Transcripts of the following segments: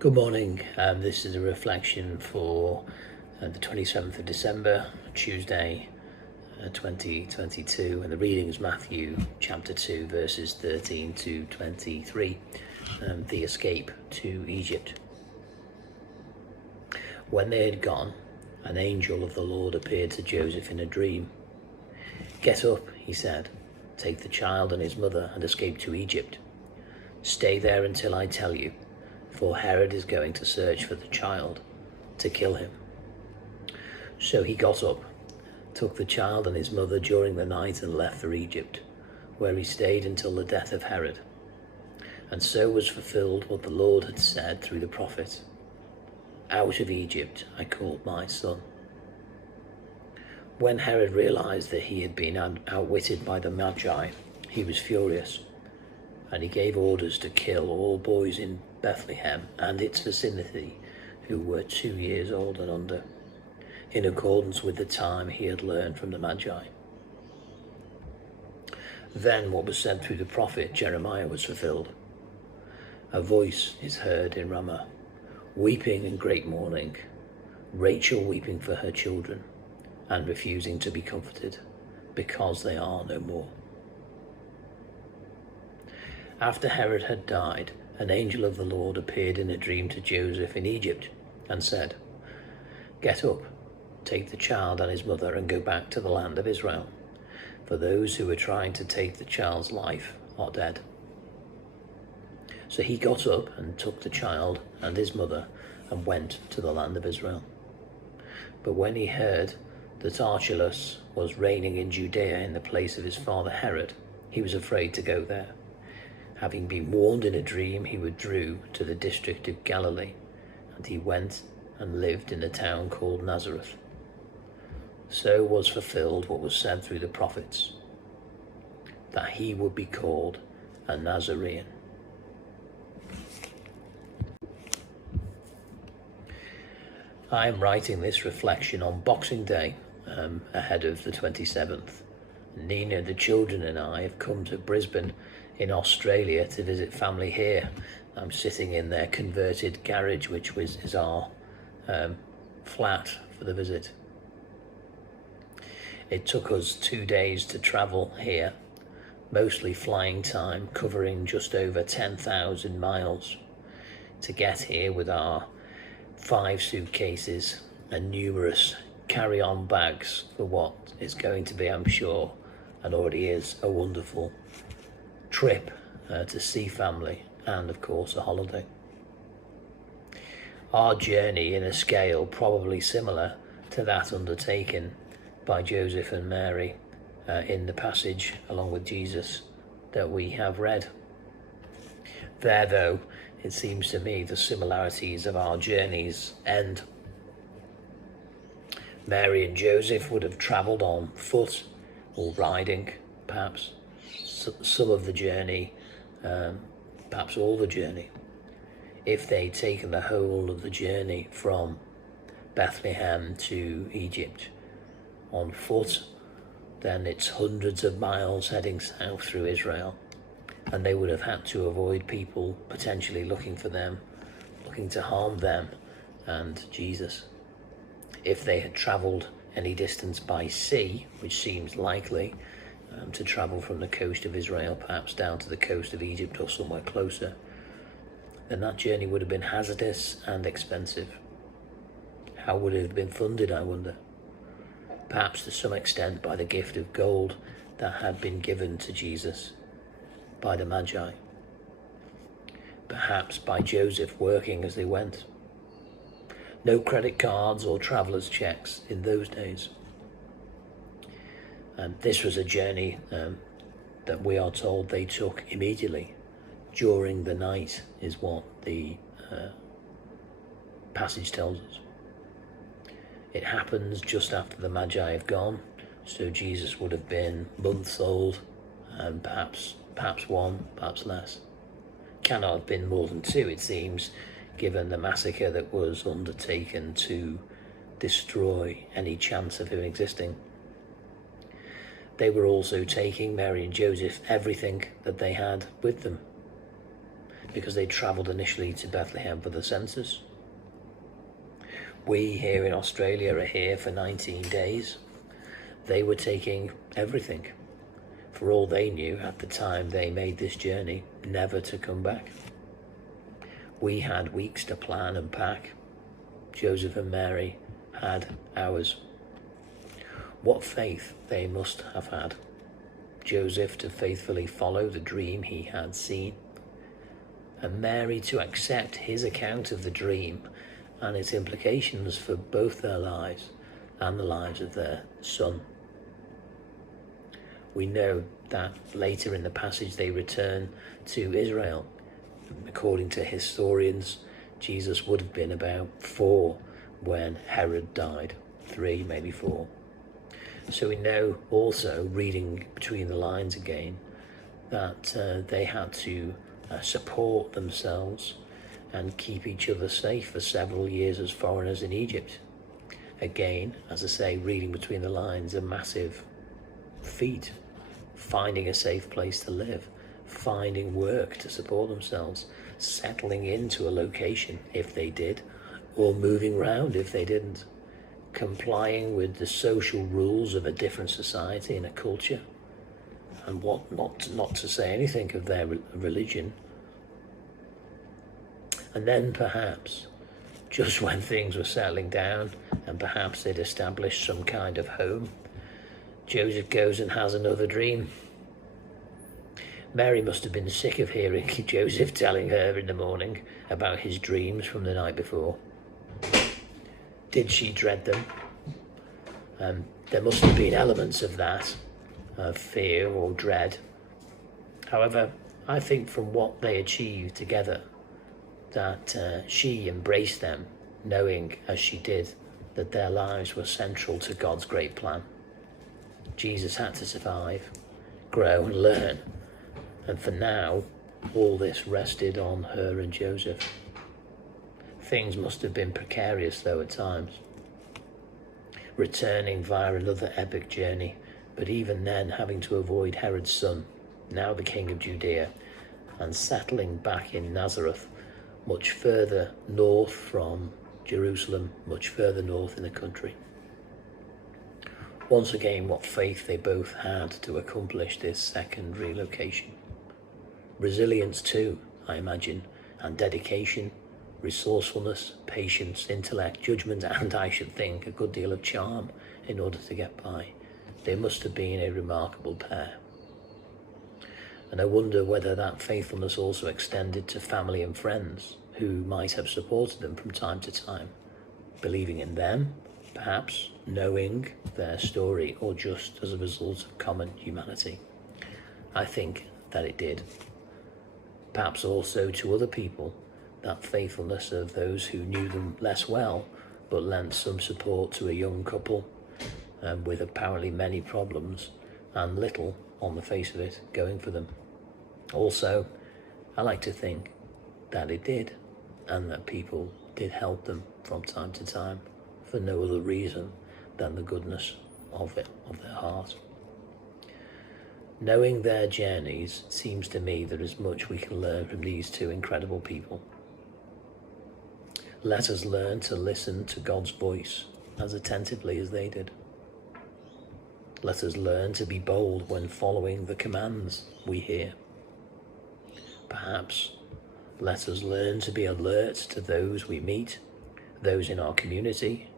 Good morning. This is a reflection for the 27th of December, Tuesday, 2022, and the reading is Matthew chapter 2, verses 13 to 23, the escape to Egypt. When they had gone, an angel of the Lord appeared to Joseph in a dream. "Get up," he said, "take the child and his mother and escape to Egypt. Stay there until I tell you, for Herod is going to search for the child to kill him." So he got up, took the child and his mother during the night and left for Egypt, where he stayed until the death of Herod. And so was fulfilled what the Lord had said through the prophet, "Out of Egypt I called my son." When Herod realized that he had been outwitted by the Magi, he was furious, and he gave orders to kill all boys in Bethlehem and its vicinity who were 2 years old and under, in accordance with the time he had learned from the Magi. Then what was said through the prophet Jeremiah was fulfilled. "A voice is heard in Ramah, weeping in great mourning, Rachel weeping for her children and refusing to be comforted, because they are no more." After Herod had died, an angel of the Lord appeared in a dream to Joseph in Egypt and said, "Get up, take the child and his mother and go back to the land of Israel, for those who are trying to take the child's life are dead." So he got up and took the child and his mother and went to the land of Israel. But when he heard that Archelaus was reigning in Judea in the place of his father Herod, he was afraid to go there. Having been warned in a dream, he withdrew to the district of Galilee, and he went and lived in a town called Nazareth. So was fulfilled what was said through the prophets, that he would be called a Nazarene. I am writing this reflection on Boxing Day, ahead of the 27th. Nina, the children, and I have come to Brisbane in Australia to visit family here. I'm sitting in their converted garage, which is our flat for the visit. It took us 2 days to travel here, mostly flying time, covering just over 10,000 miles to get here with our 5 suitcases and numerous carry-on bags for what is going to be, I'm sure, and already is, a wonderful trip to see family and, of course, a holiday. Our journey in a scale probably similar to that undertaken by Joseph and Mary in the passage along with Jesus that we have read. There, though, it seems to me the similarities of our journeys end. Mary and Joseph would have travelled on foot or riding, perhaps some of the journey, perhaps all the journey. If they'd taken the whole of the journey from Bethlehem to Egypt on foot, then it's hundreds of miles heading south through Israel, and they would have had to avoid people potentially looking for them, looking to harm them and Jesus. If they had travelled any distance by sea, which seems likely, to travel from the coast of Israel perhaps down to the coast of Egypt or somewhere closer, then that journey would have been hazardous and expensive. How would it have been funded, I wonder? Perhaps to some extent by the gift of gold that had been given to Jesus by the Magi. Perhaps by Joseph working as they went. No credit cards or traveller's checks in those days. And this was a journey that we are told they took immediately, during the night, is what the passage tells us. It happens just after the Magi have gone, so Jesus would have been months old, and perhaps 1, perhaps less. Cannot have been more than 2, it seems, given the massacre that was undertaken to destroy any chance of him existing. They were also taking, Mary and Joseph, everything that they had with them. because they travelled initially to Bethlehem for the census. We here in Australia are here for 19 days. They were taking everything. For all they knew at the time they made this journey, never to come back. We had weeks to plan and pack. Joseph and Mary had hours. What faith they must have had. Joseph to faithfully follow the dream he had seen, and Mary to accept his account of the dream and its implications for both their lives and the lives of their son. We know that later in the passage they return to Israel. According to historians, Jesus would have been about 4 when Herod died, 3, maybe 4. So we know also, reading between the lines again, that they had to support themselves and keep each other safe for several years as foreigners in Egypt. Again, as I say, reading between the lines, a massive feat. Finding a safe place to live, finding work to support themselves, settling into a location if they did, or moving around if they didn't, complying with the social rules of a different society and a culture, and what not to say anything of their religion. And then perhaps, just when things were settling down and perhaps they'd established some kind of home, Joseph goes and has another dream. Mary must have been sick of hearing Joseph telling her in the morning about his dreams from the night before. Did she dread them? There must have been elements of that, of fear or dread. However, I think from what they achieved together, that she embraced them, knowing as she did that their lives were central to God's great plan. Jesus had to survive, grow and learn, and for now, all this rested on her and Joseph. Things must have been precarious though at times. Returning via another epic journey, but even then having to avoid Herod's son, now the king of Judea, and settling back in Nazareth, much further north from Jerusalem, much further north in the country. Once again, what faith they both had to accomplish this second relocation. Resilience too, I imagine, and dedication, resourcefulness, patience, intellect, judgment, and I should think a good deal of charm in order to get by. They must have been a remarkable pair. And I wonder whether that faithfulness also extended to family and friends who might have supported them from time to time, believing in them, perhaps knowing their story, or just as a result of common humanity. I think that it did. Perhaps also to other people, that faithfulness of those who knew them less well, but lent some support to a young couple with apparently many problems and little, on the face of it, going for them. Also, I like to think that it did, and that people did help them from time to time for no other reason than the goodness of their heart. Knowing their journeys, it seems to me there is much we can learn from these two incredible people. Let us learn to listen to God's voice as attentively as they did. Let us learn to be bold when following the commands we hear. Perhaps let us learn to be alert to those we meet, those in our community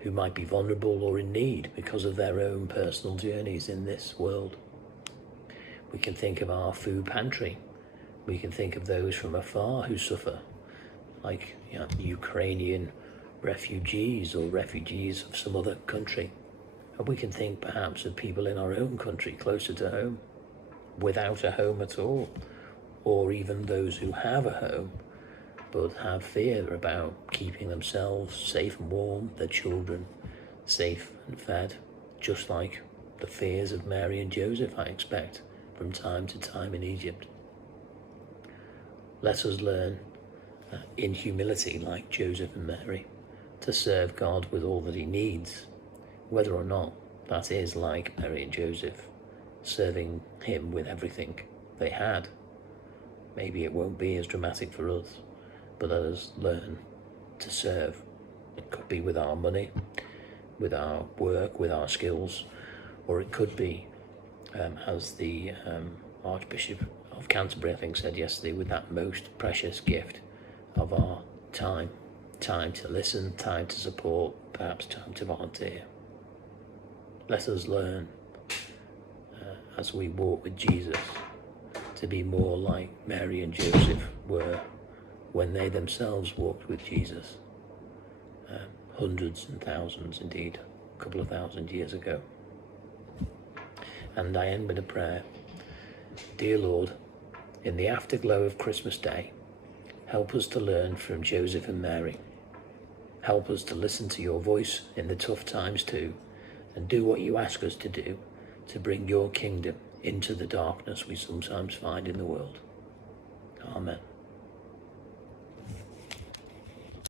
who might be vulnerable or in need because of their own personal journeys in this world. We can think of our food pantry. We can think of those from afar who suffer, like Ukrainian refugees or refugees of some other country. And we can think perhaps of people in our own country closer to home, without a home at all, or even those who have a home but have fear about keeping themselves safe and warm, their children safe and fed, just like the fears of Mary and Joseph, I expect, from time to time in Egypt. Let us learn in humility, like Joseph and Mary, to serve God with all that he needs, whether or not that is like Mary and Joseph, serving him with everything they had, Maybe it won't be as dramatic for us, but let us learn to serve. It could be with our money, with our work, with our skills, or it could be, as the Archbishop of Canterbury, I think, said yesterday, with that most precious gift of our time. Time to listen, time to support, perhaps time to volunteer. Let us learn, as we walk with Jesus, to be more like Mary and Joseph were when they themselves walked with Jesus, hundreds and thousands, indeed, a couple of thousand years ago. And I end with a prayer. Dear Lord, in the afterglow of Christmas Day, help us to learn from Joseph and Mary. Help us to listen to your voice in the tough times too, and do what you ask us to do to bring your kingdom into the darkness we sometimes find in the world.